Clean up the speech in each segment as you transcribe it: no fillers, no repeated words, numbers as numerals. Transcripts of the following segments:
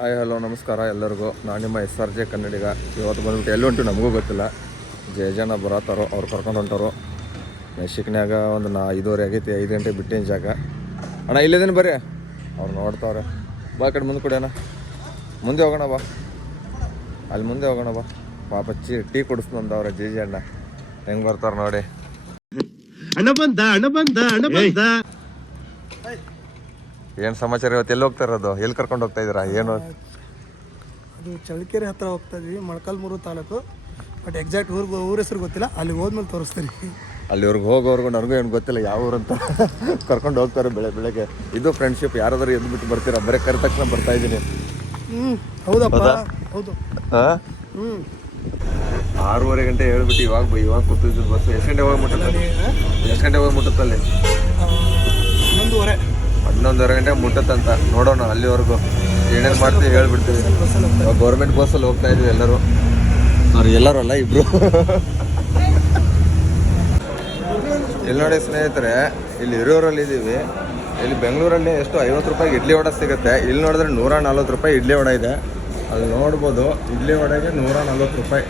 Hi hello ನಮಸ್ಕಾರ ಎಲ್ಲರಿಗೂ. ನಾನು ನಿಮ್ಮ SRJ ಕನ್ನಡಿಗ. ಇವತ್ತು ಬಂದ್ಬಿಟ್ಟು ಎಲ್ಲಿ ಹೊಂಟು ನಮಗೂ ಗೊತ್ತಿಲ್ಲ. ಜನ ಬರತ್ತಾರೋ ಅವ್ರು ಕರ್ಕೊಂಡು ಹೊಂಟಾರೋ. ಮೆಷಿಕ್ನ್ಯಾಗ ಒಂದು 5:30 ಆಗೈತಿ, 5 ಗಂಟೆ ಬಿಟ್ಟಿನ ಜಾಗ. ಅಣ್ಣ ಇಲ್ಲಿದ್ದೀನಿ ಬರ್ರಿ. ಅವ್ರು ನೋಡ್ತಾವ್ರೆ. ಬಾ ಕಡೆ ಮುಂದೆ ಕೊಡಿ ಅಣ್ಣ, ಮುಂದೆ ಹೋಗೋಣ ಬಾ, ಅಲ್ಲಿ ಮುಂದೆ ಹೋಗೋಣ ಬಾ. ಪಾಪ ಟೀ ಕುಡಿಸ್ನಂದವ್ರೆ ಜೆ ಅಣ್ಣ. ಹೆಂಗೆ ಬರ್ತಾರೆ ನೋಡಿ. ಅಣ್ಣ ಬಂದ ಅಣ್ಣ ಬಂದ ಅಣ್ಣ ಬಂದ. ಏನು ಸಮಾಚಾರ? ಇವತ್ತು ಎಲ್ಲಿ ಹೋಗ್ತಾ ಇರೋದು? ಎಲ್ಲಿ ಕರ್ಕೊಂಡು ಹೋಗ್ತಾ ಇದ್ದೀರಾ? ಏನು ಅದು ಚಳ್ಳಕೆರೆ ಹತ್ರ ಹೋಗ್ತಾ ಇದ್ವಿ, ಮೊಳಕಾಲ್ಮೂರು ತಾಲೂಕು. ಬಟ್ ಎಕ್ಸಾಕ್ಟ್ ಊರ ಹೆಸರು ಗೊತ್ತಿಲ್ಲ. ಅಲ್ಲಿ ಹೋದ್ಮೇಲೆ ತೋರಿಸ್ತೀನಿ. ಅಲ್ಲಿವ್ರಿಗೆ ಹೋಗೋರ್ಗು ನನಗೂ ಏನು ಗೊತ್ತಿಲ್ಲ ಯಾವ ಊರಂತ. ಕರ್ಕೊಂಡು ಹೋಗ್ತಾರೆ ಬೆಳಗ್ಗೆ. ಇದು ಫ್ರೆಂಡ್ಶಿಪ್. ಯಾರಾದ್ರೂ ಎದ್ದು ಬಿಟ್ಟು ಬರ್ತೀರಾ? ಬರೀ ಕರೆದ ತಕ್ಷಣ ಬರ್ತಾ ಇದ್ದೀನಿ. ಹೌದಪ್ಪ, ಹೌದು. ಹಾಂ, 6:30 ಗಂಟೆ ಹೇಳ್ಬಿಟ್ಟು ಇವಾಗ ಕೂತಿದ್ದು ಬಸ್. ಎಷ್ಟು ಗಂಟೆ ಹೋಗಿ ಮುಟ್ಟುತ್ತಲ್ಲಿ? ಎಷ್ಟು ಗಂಟೆ ಹೋಗಿ ಮುಟ್ಟುತ್ತಲ್ಲಿ? 11:30 ಗಂಟೆ ಮುಟ್ಟತ್ತಂತ. ನೋಡೋಣ ಅಲ್ಲಿವರೆಗೂ ಏನೇನು ಮಾಡ್ತೀವಿ ಹೇಳ್ಬಿಡ್ತೀವಿ. ಗೌರ್ಮೆಂಟ್ ಬಸ್ಸಲ್ಲಿ ಹೋಗ್ತಾ ಇದ್ವಿ ಎಲ್ಲರೂ. ಅವ್ರು ಎಲ್ಲರೂ ಅಲ್ಲ, ಇಬ್ರು. ಇಲ್ಲಿ ನೋಡಿ ಸ್ನೇಹಿತರೆ, ಇಲ್ಲಿ ಹಿರಿಯೂರಲ್ಲಿ ಇದ್ದೀವಿ. ಇಲ್ಲಿ ಬೆಂಗಳೂರಲ್ಲಿ ಎಷ್ಟು 50 ರೂಪಾಯಿಗೆ ಇಡ್ಲಿ ವಡೆ ಸಿಗುತ್ತೆ. ಇಲ್ಲಿ ನೋಡಿದ್ರೆ 140 ರೂಪಾಯಿ ಇಡ್ಲಿ ವಡೆ ಇದೆ. ಅಲ್ಲಿ ನೋಡ್ಬೋದು, ಇಡ್ಲಿ ವಡೆಗೆ 140 ರೂಪಾಯಿ.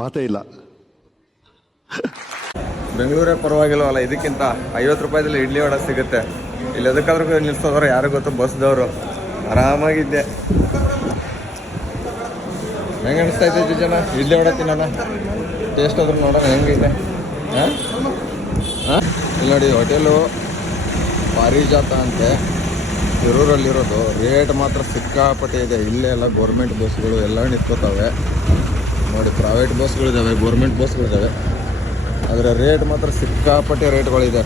ಮಾತೇ ಇಲ್ಲ. ಬೆಂಗಳೂರೇ ಪರವಾಗಿಲ್ವಲ್ಲ, ಇದಕ್ಕಿಂತ 50 ರೂಪಾಯಿದಲ್ಲಿ ಇಡ್ಲಿ ವಡೆ ಸಿಗುತ್ತೆ. ಇಲ್ಲಿ ಎದಕ್ಕಾದ್ರೂ ನಿಲ್ಸೋದ್ರು ಯಾರು ಗೊತ್ತು, ಬಸ್ದವರು. ಆರಾಮಾಗಿದ್ದೆ. ಹೆಂಗೆ ಅನಿಸ್ತಾ ಇದ್ದೆ ಜನ ಇಡ್ಲಿ ವಡೆ ತಿನ್ನೋಣ? ಟೇಸ್ಟ್ ಆದ್ರೂ ನೋಡೋಣ ಹೆಂಗಿದೆ. ಹಾಂ ಹಾಂ, ಇಲ್ಲಿ ನೋಡಿ ಹೋಟೆಲು ಪಾರಿಜಾತ ಅಂತೆ, ಹಿರೂರಲ್ಲಿರೋದು. ರೇಟ್ ಮಾತ್ರ ಸಿಕ್ಕಾಪಟ್ಟೆ ಇದೆ. ಇಲ್ಲೇ ಎಲ್ಲ ಗೌರ್ಮೆಂಟ್ ಬಸ್ಗಳು ಎಲ್ಲ ನಿಂತ್ಕೋತಾವೆ ನೋಡಿ. ಪ್ರೈವೇಟ್ ಬಸ್ಗಳಿದ್ದಾವೆ, ಗೌರ್ಮೆಂಟ್ ಬಸ್ಗಳಿದ್ದಾವೆ. ಆದರೆ ರೇಟ್ ಮಾತ್ರ ಸಿಕ್ಕಾಪಟ್ಟೆ ರೇಟ್ಗಳಿದೆ.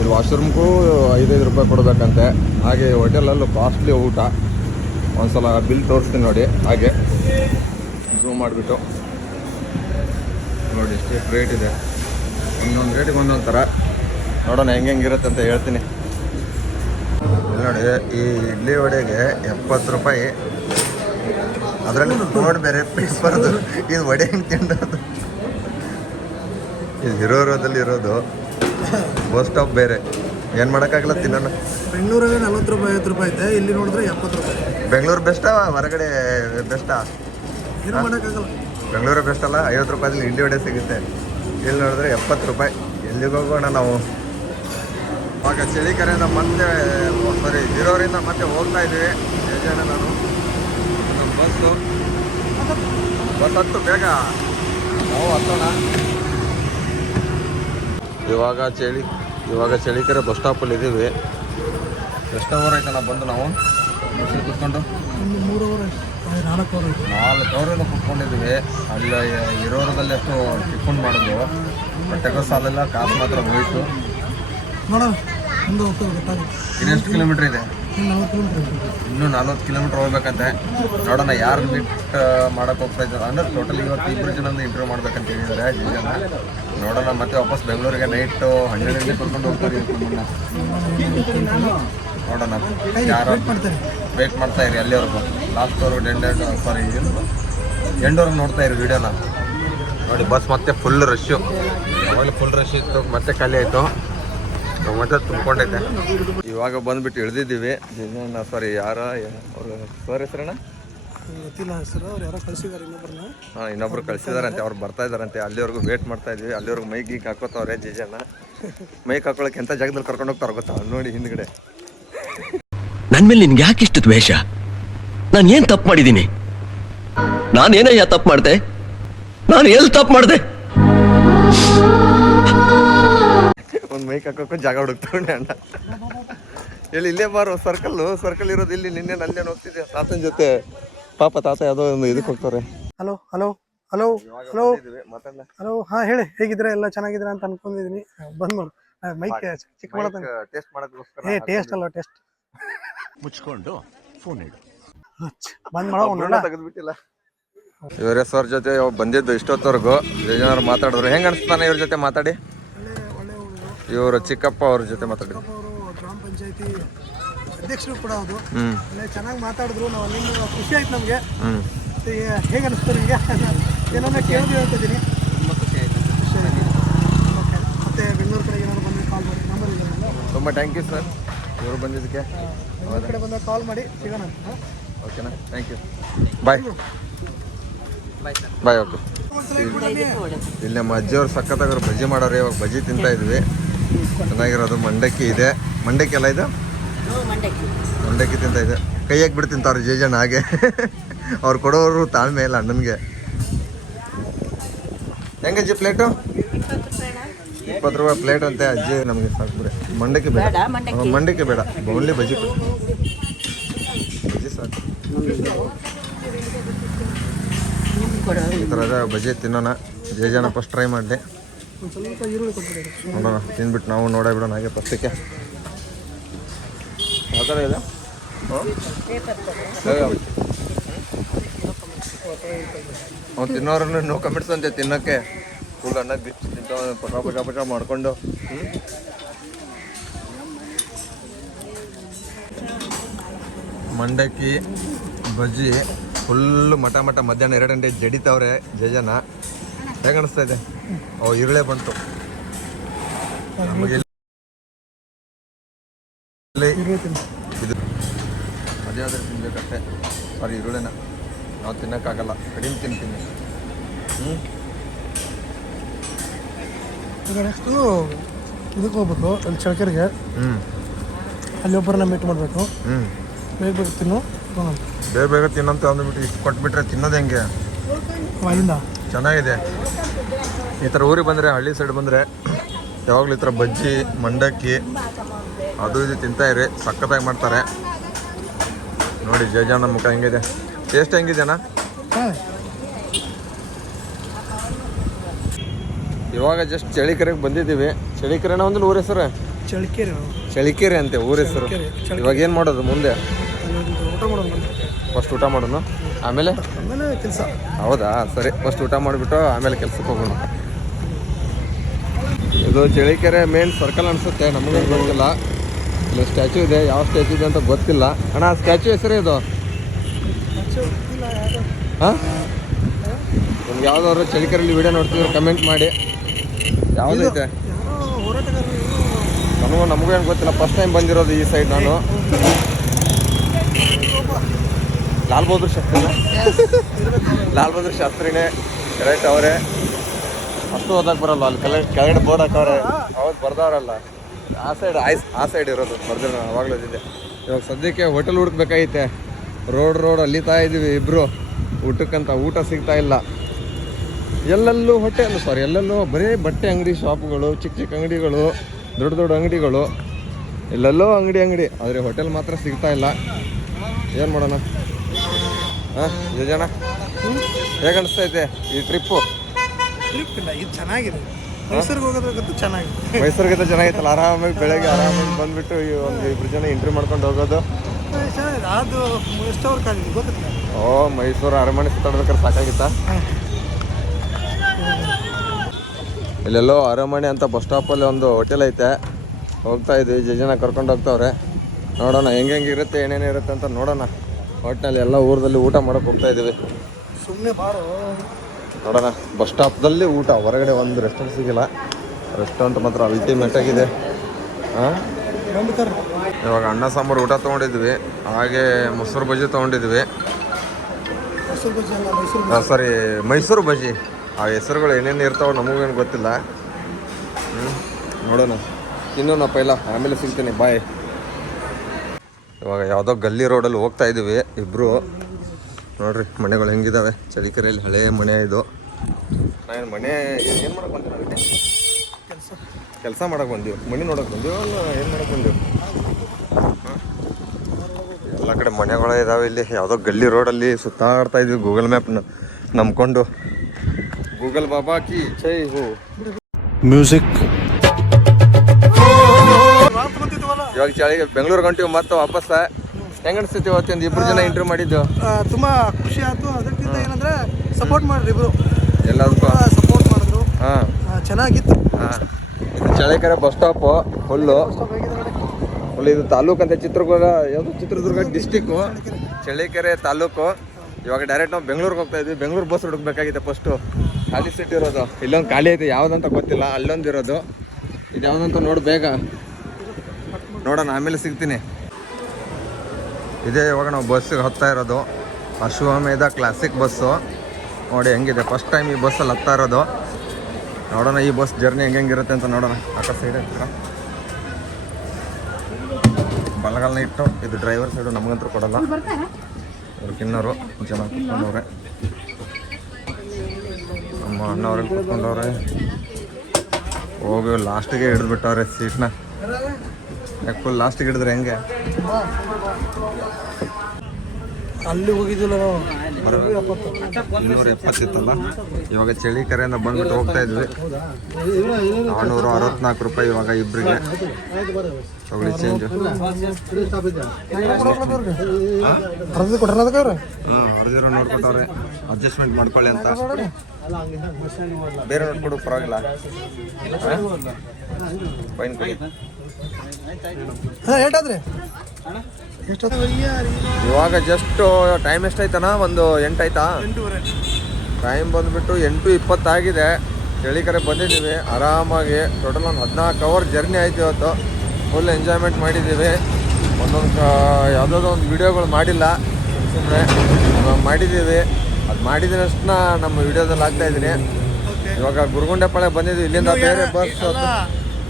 ಇಲ್ಲಿ ವಾಶ್ರೂಮ್ಗೂ 5 ರೂಪಾಯಿ ಕೊಡಬೇಕಂತೆ. ಹಾಗೆ ಹೋಟೆಲಲ್ಲೂ ಕಾಸ್ಟ್ಲಿ ಊಟ. ಒಂದ್ಸಲ ಬಿಲ್ ತೋರಿಸ್ತೀನಿ ನೋಡಿ. ಹಾಗೆ ಝೂಮ್ ಮಾಡಿಬಿಟ್ಟು ನೋಡಿ ಎಷ್ಟು ರೇಟ್ ಇದೆ. ಒಂದೊಂದು ರೇಟಿಗೆ ಒಂದೊಂದು ಥರ. ನೋಡೋಣ ಹೆಂಗಿರುತ್ತೆ ಅಂತ ಹೇಳ್ತೀನಿ. ಇಲ್ಲಿ ನೋಡಿ, ಈ ಇಡ್ಲಿ ವಡೆಗೆ 70 ರೂಪಾಯಿ. ಅದರಲ್ಲಿ ನೋಡಿ ಬೇರೆ ಪೀಸ್ ಬರೋದು. ಇದು ವಡೆ ಹೆಂಗೆ ತಿನ್ನೋದು? ಇದು ಹಿರೋರದಲ್ಲಿ ಇರೋದು. ಬಸ್ ಸ್ಟಾಪ್ ಬೇರೆ. ಏನು ಮಾಡೋಕ್ಕಾಗಲ್ಲ, ತಿನ್ನೋಣ. ಬೆಂಗಳೂರಲ್ಲಿ 40 ರೂಪಾಯಿ 50 ರೂಪಾಯಿ ಇದೆ. ಇಲ್ಲಿ ನೋಡಿದ್ರೆ 70 ರೂಪಾಯಿ. ಬೆಂಗಳೂರು ಬೆಸ್ಟಾ ಹೊರಗಡೆ ಬೆಸ್ಟಾ? ಏನು ಮಾಡೋಕ್ಕಾಗಲ್ಲ. ಬೆಂಗಳೂರು ಬೆಸ್ಟ್ ಅಲ್ಲ. 50 ರೂಪಾಯಿದಲ್ಲಿ ಇಡ್ಲಿ ವಡೆ ಸಿಗುತ್ತೆ. ಇಲ್ಲಿ ನೋಡಿದ್ರೆ 70 ರೂಪಾಯಿ. ಎಲ್ಲಿಗೆ ಹೋಗೋಣ ನಾವು? ಆವಾಗ ಚಳಿಕೆರೆಯಿಂದ ಮತ್ತೆ ಹಿರೋರಿಂದ ಮತ್ತೆ ಹೋಗ್ತಾ ಇದ್ದೀವಿ. ಜನ ನಾನು ಬಸ್ ಹತ್ತು ಬೇಗ ನಾವು ಹತ್ತೋಣ. ಇವಾಗ ಚಳಿಕೆರೆ ಬಸ್ ಸ್ಟಾಪಲ್ಲಿ ಇದ್ದೀವಿ. ಎಷ್ಟು ಅವರ್ ಆಯ್ತಲ್ಲ ಬಂದು ನಾವು ಬಸ್ಸಲ್ಲಿ ಕೂತ್ಕೊಂಡು? 4 ಅವರಿಂದ ಕೂತ್ಕೊಂಡಿದ್ದೀವಿ. ಅಲ್ಲಿ ಇರೋರದಲ್ಲಿ ಎಷ್ಟು ಟಿಫನ್ ಮಾಡೋದು, ಬಟ್ಟೆಗೂ ಸಾಲೆಲ್ಲ ಕಾಸು ಮಾತ್ರ ಹೋಯಿತು. ನೋಡೋಣ, ಮುಂದೆ ಹೋಗ್ತದೆ ಗೊತ್ತಾಗುತ್ತೆ. ಇನ್ನೆಷ್ಟು ಕಿಲೋಮೀಟ್ರ್ ಇದೆ? 40 ಕಿಲೋಮೀಟ್ರ್. ಇನ್ನೂ 40 ಕಿಲೋಮೀಟ್ರ್ ಹೋಗ್ಬೇಕಂತೆ. ನೋಡೋಣ ಯಾರು ಮೀಟ್ ಮಾಡೋಕೆ ಹೋಗ್ತಾ ಇದ್ದಾರೆ. ಅಂದರೆ ಟೋಟಲ್ ಇವತ್ತು 2 ಜನನ ಇಂಟರ್ವ್ಯೂ ಮಾಡ್ಬೇಕಂತ ಹೇಳಿದ್ದಾರೆ ಜನ. ನೋಡೋಣ ಮತ್ತೆ ವಾಪಸ್ ಬೆಂಗಳೂರಿಗೆ ನೈಟು 12 ಗಂಟೆ ಕರ್ಕೊಂಡು ಹೋಗ್ತಾರೆ. ನೋಡೋಣ ಯಾರು ವೇಟ್ ಮಾಡ್ತಾ ಇರಿ ಅಲ್ಲಿವರೆಗೂ. ಲಾಸ್ಟ್ವರೆಗೂ ಎಂಡ್ವರೆಗೂ ನೋಡ್ತಾ ಇರಿ ವಿಡಿಯೋನ. ನೋಡಿ ಬಸ್ ಮತ್ತೆ ಫುಲ್ ರಶ್ಶು. ಅವಾಗಲೇ ಫುಲ್ ರಶ್ ಇತ್ತು, ಮತ್ತೆ ಖಾಲಿ ಆಯಿತು, ಮತ್ತೆ ತುಂಬ್ಕೊಂಡೈತೆ. ಇವಾಗ ಬಂದುಬಿಟ್ಟು ಇಳಿದಿದ್ದೀವಿ. ಸಾರಿ, ಯಾರ ಅವರು ಸರ್ ಹೆಸರಣ್ಣ ಗೊತ್ತಿಲ್ಲ ಹೆಸರು. ಅವ್ರು ಯಾರೋ ಕಳಿಸಿದ್ದಾರೆ ಇನ್ನೊಬ್ಬರನ್ನ. ಹಾಂ, ಇನ್ನೊಬ್ರು ಕಳಿಸಿದಾರಂತೆ. ಅವ್ರು ಬರ್ತಾ ಇದ್ದಾರಂತೆ. ಅಲ್ಲಿವರೆಗೂ ವೇಟ್ ಮಾಡ್ತಾ ಇದ್ವಿ. ಅಲ್ಲಿವರೆಗೂ ಮೈಕ್ ಗೀಕ್ ಹಾಕೋತವ್ರೆ ಜನ. ಮೈಕ್ ಹಾಕೊಳಕ್ಕೆ ಎಂಥ ಜಾಗದಲ್ಲಿ ಕರ್ಕೊಂಡು ಹೋಗ್ತಾರೆ ಗೊತ್ತಾ? ನೋಡಿ ಹಿಂದ್ಗಡೆ. ನನ್ನ ಮೇಲೆ ನಿನ್ಗೆ ಯಾಕೆ ಇಷ್ಟು ದ್ವೇಷ? ನಾನು ಏನು ತಪ್ಪು ಮಾಡಿದ್ದೀನಿ? ನಾನೇನಯ್ಯ ತಪ್ಪು ಮಾಡಿದೆ? ನಾನು ಎಲ್ಲಿ ತಪ್ಪು ಮಾಡಿದೆ? ಒಂದು ಮೈಕ್ ಹಾಕೋಕೆ ಜಾಗ ಹುಡುಕ್ತಗೊಂಡೆ ಅಣ್ಣ. ಇಲ್ಲೇ ಬಾರೋ, ಸರ್ಕಲ್ ಇರೋದು ಇಲ್ಲಿ. ನಿನ್ನೆ ಅಲ್ಲೇನು ಹೋಗ್ತಿದ್ದೆ ತಾತನ ಜೊತೆ. ಪಾಪ ತಾತ ಯಾವುದೋ ಒಂದು ಇದಕ್ಕೆ ಹೋಗ್ತಾರೆ. Hello hello hello hello hello. ಹಾಂ ಹೇಳಿ, ಹೇಗಿದ್ರೆ ಎಲ್ಲ ಚೆನ್ನಾಗಿದ್ರೆ ಅಂತ ಅನ್ಕೊಂಡಿದ್ದೀನಿ. ಬಂದ್ ಮಾಡು ಮೈಕ್ ಚಿಕ್ಕ ಮಾಡತ್ತಾನೆ. ಟೇಸ್ಟ್ ಮಾಡೋದಕ್ಕೋಸ್ಕರ. ಟೇಸ್ಟ್ ಅಲ್ಲ, ಟೇಸ್ಟ್ ಮುಚ್ಕೊಂಡು ಫೋನ್ ಇಡು. ಬಂದ್ ಮಾಡೋ ತೆಗೆದ್ಬಿಟ್ಟಿಲ್ಲ. ಇವರೇ ಸರ್ ಜೊತೆ ಬಂದಿದ್ದು ಇಷ್ಟೊತ್ತವರೆಗೂ. ಜನರು ಮಾತಾಡಿದ್ರು. ಹೆಂಗೆ ಅನಿಸ್ತಾನೆ ಇವ್ರ ಜೊತೆ ಮಾತಾಡಿ? ಇವರು ಚಿಕ್ಕಪ್ಪ ಅವ್ರ ಜೊತೆ ಮಾತಾಡಿದ್ರು. ಗ್ರಾಮ ಪಂಚಾಯತಿ ಅಧ್ಯಕ್ಷರು ಕೂಡ ಹೌದು. ಚೆನ್ನಾಗಿ ಮಾತಾಡಿದ್ರು. ನಾವು ಅಲ್ಲಿಂದ ಖುಷಿ ಆಯ್ತು ನಮಗೆ. ಹೇಗೆ ಅನಿಸ್ತು ನಿಮಗೆ? ಏನೋ ಕೇಳಿದ್ವಿ ಹೇಳ್ತಿದ್ದೀನಿ. ಖುಷಿ ಆಯಿತು. ಮತ್ತೆ ಬೆಂಗಳೂರು ಕಡೆಗೆ ಏನಾದ್ರು ಬಂದರೆ ಕಾಲ್ ಮಾಡಿ. ನಂಬರ್ ಇದೆ. ತುಂಬ ಥ್ಯಾಂಕ್ ಯು ಸರ್ ಇವರು ಬಂದಿದ್ದಕ್ಕೆ. ಈ ಕಡೆ ಬಂದಾಗ ಕಾಲ್ ಮಾಡಿ ಸಿಗೋಣ. ಓಕೆನಾ, thank you, bye bye. Okay, ಇಲ್ಲಿ ನಮ್ಮ ಅಜ್ಜಿಯವ್ರು ಸಖತ್ತಾಗಿರೋ ಬಜ್ಜಿ ಮಾಡೋರು. ಇವಾಗ ಬಜ್ಜಿ ತಿಂತಾ ಇದ್ವಿ, ಚೆನ್ನಾಗಿರೋದು. ಮಂಡಕ್ಕಿ ಇದೆ, ಮಂಡಕ್ಕಿ ಎಲ್ಲ ಇದು ಮಂಡಕ್ಕಿ ತಿಂತಾ ಇದೆ. ಕೈ ಹಾಕ್ಬಿಟ್ಟು ತಿಂತಾವ್ರು ಜೇಜಣ್ಣ ಹಾಗೆ. ಅವ್ರು ಕೊಡೋರು ತಾಳ್ಮೆ ಇಲ್ಲ ಅಣ್ಣನಿಗೆ. ಹೆಂಗಜ್ಜಿ ಪ್ಲೇಟು? 20 ರೂಪಾಯಿ ಪ್ಲೇಟ್ ಅಂತೆ ಅಜ್ಜಿ. ನಮಗೆ ಸಾಕು ಬಿಡಿ, ಮಂಡಕ್ಕಿ ಬೇಡ, ಮಂಡಕ್ಕಿ ಬೇಡ, ಓನ್ಲಿ ಬಜ್ಜಿ ಬಜ್ಜಿ ಸಾಕು. ಈ ಥರದ ಬಜ್ಜಿ ತಿನ್ನೋಣ. ಜೇಜಣ್ಣ ಫಸ್ಟ್ ಟ್ರೈ ಮಾಡಲಿ, ಸ್ವಲ್ಪ ಈರುಳ್ಳಿ ಕೊಟ್ಬಿಡಿ. ನೋಡೋಣ, ತಿಂದ್ಬಿಟ್ಟು ನಾವು ನೋಡೇ ಬಿಡೋಣ ಹಾಗೆ ಫಸ್ಟಿಗೆ. ಯಾವ ಥರ ಇದೆ? ಅವ್ನು ತಿನ್ನೋರನ್ನು ನೋ ಕಮೆಂಟ್ಸ್ ಅಂತೆ ತಿನ್ನೋಕ್ಕೆ. ಫುಲ್ ಅನ್ನ ಬಿಚ್ಚಿ ತಿಂತಾವ, ಪಟ ಪಟ ಮಾಡಿಕೊಂಡು. ಮಂಡಕ್ಕಿ ಬಜ್ಜಿ ಫುಲ್ಲು ಮಠ ಮಧ್ಯಾಹ್ನ 2 ಗಂಟೆ ಜಡಿತಾವ್ರೆ ಜೇಜನ. ಹೇಗೆ ಅನಿಸ್ತಾ ಇದೆ? ಈರುಳ್ಳಿ ಬಂತು ನಮಗೆ. ಇದು ಅದೇ ಆದರೆ ತಿನ್ಬೇಕಷ್ಟೇ, ಅವ್ರು ಈರುಳ್ಳಿನ ನಾವು ತಿನ್ನೋಕ್ಕಾಗಲ್ಲ, ಕಡಿಮೆ ತಿಂತೀನಿ. ಈಗ ನೆಕ್ಸ್ಟು ಇದಕ್ಕೆ ಹೋಗ್ಬೇಕು, ಅಲ್ಲಿ ಚಳಕೆರೆಗೆ. ಅಲ್ಲಿ ಒಬ್ಬರನ್ನ ಮೀಟ್ ಮಾಡಬೇಕು. ಬೇಗ ತಿನ್ನು, ಬೇಗ ತಿನ್ನಂತ ಅಂದ್ಬಿಟ್ಟು ಇಷ್ಟು ಕೊಟ್ಬಿಟ್ರೆ ತಿನ್ನೋದು ಹೆಂಗೆ? ಅಲ್ಲಿಂದ ಚೆನ್ನಾಗಿದೆ. ಈ ಥರ ಊರಿಗೆ ಬಂದರೆ, ಹಳ್ಳಿ ಸೈಡ್ ಬಂದರೆ ಯಾವಾಗಲೂ ಈ ಥರ ಬಜ್ಜಿ ಮಂಡಕ್ಕಿ ಅದು ಇದು ತಿಂತಾಯಿರಿ, ಸಖತ್ತಾಗಿ ಮಾಡ್ತಾರೆ. ನೋಡಿ ಜೇಜಣ್ಣ ಮುಖ ಹೆಂಗಿದೆ, ಟೇಸ್ಟ್ ಹೆಂಗಿದೆನಾ? ಇವಾಗ ಜಸ್ಟ್ ಚಳಿಕೆರೆಗೆ ಬಂದಿದ್ದೀವಿ. ಚಳಿಕೆರೆನ ಒಂದು ಊರ ಹೆಸರು? ಚಳಿಕೆರೆ. ಚಳಿಕೆರೆ ಅಂತೆ ಊರ ಹೆಸರು. ಇವಾಗ ಏನು ಮಾಡೋದು ಮುಂದೆ? ಊಟ ಮಾಡೋದು. ಫಸ್ಟ್ ಊಟ ಮಾಡೋಣ, ಆಮೇಲೆ ಕೆಲಸ. ಹೌದಾ, ಸರಿ. ಫಸ್ಟ್ ಊಟ ಮಾಡಿಬಿಟ್ಟು ಆಮೇಲೆ ಕೆಲ್ಸಕ್ಕೆ ಹೋಗೋಣ. ಇದು ಚಳಿಕೆರೆ ಮೇನ್ ಸರ್ಕಲ್ ಅನಿಸುತ್ತೆ, ನಮಗೆ ಗೊತ್ತಿಲ್ಲ. ಇಲ್ಲಿ ಸ್ಟ್ಯಾಚು ಇದೆ, ಯಾವ ಸ್ಟ್ಯಾಚು ಇದೆ ಅಂತ ಗೊತ್ತಿಲ್ಲ. ಅಣ್ಣ ಆ ಸ್ಟ್ಯಾಚು ಹೆಸರು ಇದು? ಹಾಂ, ನಿಮ್ಗೆ ಯಾವ್ದಾದ್ರು ಚಳಿಕೆರೆಯಲ್ಲಿ ವಿಡಿಯೋ ನೋಡ್ತಿದ್ರು ಕಮೆಂಟ್ ಮಾಡಿ. ಯಾವುದೈತೆ ನಮಗೂ ಏನು ಗೊತ್ತಿಲ್ಲ, ಫಸ್ಟ್ ಟೈಮ್ ಬಂದಿರೋದು ಈ ಸೈಡ್ ನಾನು. ಲಾಲ್ ಬಹದ್ದೂರ್ ಶಾಸ್ತ್ರಿನೇ, ಲಾಲ್ ಬಹದ್ದೂರ್ ಶಾಸ್ತ್ರಿನೇ ಕರೆಕ್ಟ್ ಅವರೇ. ಅಷ್ಟು ಓದಕ್ಕೆ ಬರಲ್ಲ, ಅಲ್ಲಿ ಕೆಳಗಡೆ ಬೋರ್ಡ್ ಹಾಕವ್ರೆ. ಹೌದು, ಬರ್ದವ್ರಲ್ಲ. ಆ ಸೈಡ್ ಇರೋದು ಬರ್ದಿರೋ, ಅವಾಗಲೂ ಇದ್ದಿದ್ದೆ. ಇವಾಗ ಸದ್ಯಕ್ಕೆ ಹೋಟೆಲ್ ಹುಡುಕ್ಬೇಕಾಗೈತೆ. ರೋಡ್ ಅಲ್ಲಿತಾ ಇದ್ದೀವಿ ಇಬ್ಬರು ಊಟಕ್ಕಂತ. ಊಟ ಸಿಗ್ತಾ ಇಲ್ಲ. ಎಲ್ಲೆಲ್ಲೂ ಎಲ್ಲೆಲ್ಲೂ ಬರೀ ಬಟ್ಟೆ ಅಂಗಡಿ ಶಾಪ್ಗಳು, ಚಿಕ್ಕ ಅಂಗಡಿಗಳು, ದೊಡ್ಡ ಅಂಗಡಿಗಳು, ಎಲ್ಲೆಲ್ಲೋ ಅಂಗಡಿ. ಆದರೆ ಹೋಟೆಲ್ ಮಾತ್ರ ಸಿಗ್ತಾ ಇಲ್ಲ. ಏನು ಮಾಡೋಣ? ಹಾಂ ಜನ ಹೇಗೆ ಅನಿಸ್ತೈತೆ ಈ ಟ್ರಿಪ್ಪು? ಇಲ್ಲ, ಇದು ಚೆನ್ನಾಗಿದೆ. ಮೈಸೂರಿಗೆ ಹೋಗೋದ್ರಗಂತೂ ಚೆನ್ನಾಗಿದೆ. ಮೈಸೂರಿಗಿಂತ ಚೆನ್ನಾಗಿತ್ತಲ್ಲ, ಆರಾಮಾಗಿ ಬೆಳಗ್ಗೆ ಆರಾಮಾಗಿ ಬಂದುಬಿಟ್ಟು ಒಂದು 2 ಜನ ಎಂಟ್ರಿ ಮಾಡ್ಕೊಂಡು ಹೋಗೋದು. ಚೆನ್ನಾಗಿದೆ. ಅದು ಎಷ್ಟು ಅವ್ರ ಕಾಲಿದೆ ಗೊತ್ತಿಲ್ಲ. ಮೈಸೂರು ಅರಮನೆ ಸುತ್ತಾಡ್ಬೇಕಾದ್ರೆ ಸಾಕಾಗಿತ್ತಾ? ಇಲ್ಲೆಲ್ಲೋ ಅರಮನೆ ಅಂತ ಬಸ್ ಸ್ಟಾಪಲ್ಲಿ ಒಂದು ಹೋಟೆಲ್ ಐತೆ, ಹೋಗ್ತಾ ಇದ್ವಿ. ಜನ ಕರ್ಕೊಂಡು ಹೋಗ್ತಾವ್ರೆ. ನೋಡೋಣ ಹೆಂಗಿರುತ್ತೆ, ಏನೇನು ಇರುತ್ತೆ ಅಂತ ನೋಡೋಣ. ಒಟ್ಟಿನಲ್ಲಿ ಎಲ್ಲ ಊರದಲ್ಲಿ ಊಟ ಮಾಡೋಕೆ ಹೋಗ್ತಾ ಇದ್ದೀವಿ. ಸುಮ್ಮನೆ ಬಾರೋ ನೋಡೋಣ. ಬಸ್ ಸ್ಟಾಪ್ದಲ್ಲಿ ಊಟ, ಹೊರಗಡೆ ಒಂದು ರೆಸ್ಟೋರೆಂಟ್ ಸಿಗಿಲ್ಲ. ರೆಸ್ಟೋರೆಂಟ್ ಮಾತ್ರ ಅಲ್ಟಿಮೇಟ್ ಆಗಿದೆ. ಹಾಂ, ಇವಾಗ ಅನ್ನ ಸಾಂಬಾರು ಊಟ ತೊಗೊಂಡಿದ್ವಿ, ಹಾಗೆ ಮೊಸರು ಬಜ್ಜಿ ತೊಗೊಂಡಿದ್ವಿ. ಸಾರಿ, ಮೈಸೂರು ಬಜ್ಜಿ. ಆ ಹೆಸರುಗಳು ಏನೇನು ಇರ್ತಾವೆ ನಮಗೇನು ಗೊತ್ತಿಲ್ಲ. ನೋಡೋಣ, ತಿನ್ನೋಣಪ್ಪ ಇಲ್ಲ, ಆಮೇಲೆ ಸಿಗ್ತೀನಿ. ಬಾಯ್. ಇವಾಗ ಯಾವುದೋ ಗಲ್ಲಿ ರೋಡಲ್ಲಿ ಹೋಗ್ತಾ ಇದ್ದೀವಿ ಇಬ್ಬರು. ನೋಡ್ರಿ ಮನೆಗಳು ಹೆಂಗಿದ್ದಾವೆ ಚಳಿಕೆರೆಯಲ್ಲಿ. ಹಳೆ ಮನೆ ಇದು. ನಾನು ಮನೆ ಏನು ಮಾಡಕ್ಕೆ ಬಂದಿವಿ? ಕೆಲಸ ಮಾಡಕ್ಕೆ ಬಂದೀವಿ. ಮನೆ ನೋಡೋಕೆ ಬಂದೀವಿ, ಏನು ಮಾಡಕ್ಕೆ ಬಂದೀವಿ? ಎಲ್ಲ ಕಡೆ ಮನೆಗಳು ಇದ್ದಾವೆ ಇಲ್ಲಿ. ಯಾವುದೋ ಗಲ್ಲಿ ರೋಡಲ್ಲಿ ಸುತ್ತಾಡ್ತಾ ಇದ್ವಿ ಗೂಗಲ್ ಮ್ಯಾಪ್ ನಂಬ್ಕೊಂಡು. ಗೂಗಲ್ ಬಾಬಾ ಕಿ ಜೈ ಹೋ. ಮ್ಯೂಸಿಕ್. ಇವಾಗ ಚಳಿಗೆ ಬೆಂಗಳೂರು ಗಂಟೆ ಮತ್ತೆ ವಾಪಸ್. ಹೆಂಗೆ ಅನಿಸ್ತೈತಿ? ಇವತ್ತಿಂದ 2 ಜನ ಇಂಟರ್ವ್ಯೂ ಮಾಡಿದ್ದು ತುಂಬ ಖುಷಿ ಆಯ್ತು. ಅದಕ್ಕಿಂತ ಏನಂದರೆ ಸಪೋರ್ಟ್ ಮಾಡಿದ್ರು ಇಬ್ಬರು, ಎಲ್ಲದಕ್ಕೂ ಸಪೋರ್ಟ್ ಮಾಡಿದ್ರು. ಹಾಂ, ಚೆನ್ನಾಗಿತ್ತು. ಹಾಂ, ಇದು ಚಳಿಕೆರೆ ಬಸ್ ಸ್ಟಾಪು ಫುಲ್ಲು. ಇದು ತಾಲೂಕು ಅಂತ, ಚಿತ್ರದುರ್ಗ ಡಿಸ್ಟಿಕ್ಕು, ಚಳಿಕೆರೆ ತಾಲೂಕು. ಇವಾಗ ಡೈರೆಕ್ಟ್ ನಾವು ಬೆಂಗಳೂರಿಗೆ ಹೋಗ್ತಾ ಇದ್ವಿ. ಬೆಂಗಳೂರು ಬಸ್ ಹುಡುಕ್ಬೇಕಾಗಿದೆ. ಫಸ್ಟು ಖಾಲಿ ಸೀಟ್ ಇರೋದು ಇಲ್ಲೊಂದು ಖಾಲಿ ಐತೆ, ಯಾವುದಂತ ಗೊತ್ತಿಲ್ಲ. ಅಲ್ಲೊಂದು ಇರೋದು, ಇದು ಯಾವುದಂತ ನೋಡಿ ಬೇಗ ನೋಡೋಣ, ಆಮೇಲೆ ಸಿಗ್ತೀನಿ. ಇದೇ ಇವಾಗ ನಾವು ಬಸ್ಸಿಗೆ ಹತ್ತಾ ಇರೋದು ಅಶ್ವಮೇಧ ಕ್ಲಾಸಿಕ್ ಬಸ್ಸು. ನೋಡಿ ಹೆಂಗಿದೆ, ಫಸ್ಟ್ ಟೈಮ್ ಈ ಬಸ್ಸಲ್ಲಿ ಹತ್ತಾ ಇರೋದು. ನೋಡೋಣ ಈ ಬಸ್ ಜರ್ನಿ ಹೆಂಗಿರುತ್ತೆ ಅಂತ ನೋಡೋಣ. ಆಕ ಸೈಡ್ ಹತ್ತಿರ ಬಲಗಾಲನ್ನ ಇಟ್ಟು, ಇದು ಡ್ರೈವರ್ ಸೈಡು, ನಮಗಂತೂ ಕೊಡಲ್ಲ. ಅವ್ರು ಕಿನ್ನೋರು ಜನ ಕುತ್ಕೊಂಡವ್ರೆ, ನಮ್ಮ ಅಣ್ಣವ್ರಲ್ಲಿ ಕುತ್ಕೊಂಡವ್ರೆ. ಹೋಗಿ ಲಾಸ್ಟಿಗೆ ಹಿಡಿದ್ಬಿಟ್ಟವ್ರೆ ಸೀಟ್ನ. ಯಾಕೆ ಫುಲ್ ಲಾಸ್ಟಿಗೆ ಹಿಡಿದ್ರೆ ಹೆಂಗೆ? ಅಲ್ಲಿ ಹೋಗಿದ್ದಿಲ್ಲ ನಾವು. 270 ಇತ್ತಲ್ಲ, ಇವಾಗ ಚಳಿ ಕರೆಯಿಂದ ಬಂದ್ಬಿಟ್ಟು ಹೋಗ್ತಾ ಇದ್ವಿ. 464 ರೂಪಾಯಿ ಇವಾಗ ಇಬ್ಬರಿಗೆ. ತಗೊಳ್ಳಿ ಚೇಂಜ್. ಹೊರದಿರೋ ನೋಡ್ಕೊಟ್ಟವ್ರೆ, ಅಡ್ಜಸ್ಟ್ಮೆಂಟ್ ಮಾಡ್ಕೊಳ್ಳಿ ಅಂತ. ಬೇರೆ ನೋಡ್ಕೊಡು, ಪರವಾಗಿಲ್ಲ. ಫೈನ್ ಕೊಡಿ. ಏಟಾದ್ರಿ ಇವಾಗ ಜಸ್ಟ್ ಟೈಮ್ ಎಷ್ಟಾಯ್ತಣ್ಣ? ಒಂದು 8 ಆಯ್ತಾ? 8:30. ಟೈಮ್ ಬಂದುಬಿಟ್ಟು 8:20 ಆಗಿದೆ. ಚಳಿ ಕರೆ ಬಂದಿದ್ದೀವಿ ಆರಾಮಾಗಿ. ಟೋಟಲ್ ಒಂದು 14 ಅವರ್ ಜರ್ನಿ ಆಯ್ತು ಇವತ್ತು. ಫುಲ್ ಎಂಜಾಯ್ಮೆಂಟ್ ಮಾಡಿದ್ದೀವಿ. ಒಂದೊಂದು ಯಾವುದಾದ್ರು ಒಂದು ವೀಡಿಯೋಗಳು ಮಾಡಿಲ್ಲ, ಸುಮ್ಮನೆ ಮಾಡಿದ್ದೀವಿ. ಅದು ಮಾಡಿದಷ್ಟನ್ನ ನಮ್ಮ ವಿಡಿಯೋದಲ್ಲಿ ಹಾಕ್ತಾಯಿದ್ದೀನಿ. ಇವಾಗ ಗುರುಗುಂಡೆಪಾಳ್ಯ ಬಂದಿದ್ದೀವಿ. ಇಲ್ಲಿಂದ ಬೇರೆ ಬಸ್.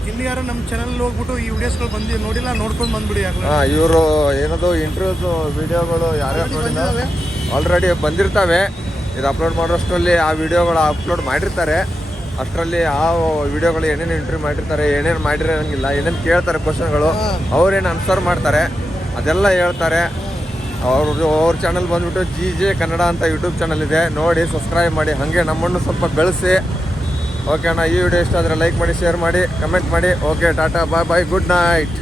ಇನ್ನು ಯಾರು ನಮ್ಮ ಚಾನಲ್ ಹೋಗ್ಬಿಟ್ಟು ಈ ವಿಡಿಯೋಸ್ಗಳು ಬಂದು ನೋಡಿಲ್ಲ, ನೋಡ್ಕೊಂಡು ಬಂದ್ಬಿಡಿ. ಹಾಂ, ಇವರು ಏನದು ಇಂಟರ್ವ್ಯೂಸು ವಿಡಿಯೋಗಳು ಯಾರ್ಯಾರು ನೋಡಿಲ್ಲ ಆಲ್ರೆಡಿ ಬಂದಿರ್ತವೆ. ಇದು ಅಪ್ಲೋಡ್ ಮಾಡೋಷ್ಟರಲ್ಲಿ ಆ ವಿಡಿಯೋಗಳು ಅಪ್ಲೋಡ್ ಮಾಡಿರ್ತಾರೆ. ಅಷ್ಟರಲ್ಲಿ ಆ ವಿಡಿಯೋಗಳು ಏನೇನು ಇಂಟರ್ವ್ಯೂ ಮಾಡಿರ್ತಾರೆ, ಏನೇನು ಮಾಡಿರೋಂಗಿಲ್ಲ, ಏನೇನು ಕೇಳ್ತಾರೆ ಕ್ವಶನ್ಗಳು, ಅವ್ರೇನು ಆನ್ಸರ್ ಮಾಡ್ತಾರೆ ಅದೆಲ್ಲ ಹೇಳ್ತಾರೆ. ಅವ್ರ ಚಾನಲ್ ಬಂದುಬಿಟ್ಟು GJ ಕನ್ನಡ ಅಂತ ಯೂಟ್ಯೂಬ್ ಚಾನಲ್ ಇದೆ, ನೋಡಿ ಸಬ್ಸ್ಕ್ರೈಬ್ ಮಾಡಿ. ಹಾಗೆ ನಮ್ಮನ್ನು ಸ್ವಲ್ಪ ಬೆಳೆಸಿ. ಓಕೆ ಅಣ್ಣ, ಈ ವಿಡಿಯೋ ಇಷ್ಟ ಆದರೆ ಲೈಕ್ ಮಾಡಿ, ಶೇರ್ ಮಾಡಿ, ಕಮೆಂಟ್ ಮಾಡಿ. ಓಕೆ, ಟಾಟಾ, ಬಾಯ್ ಬಾಯ್, ಗುಡ್ ನೈಟ್.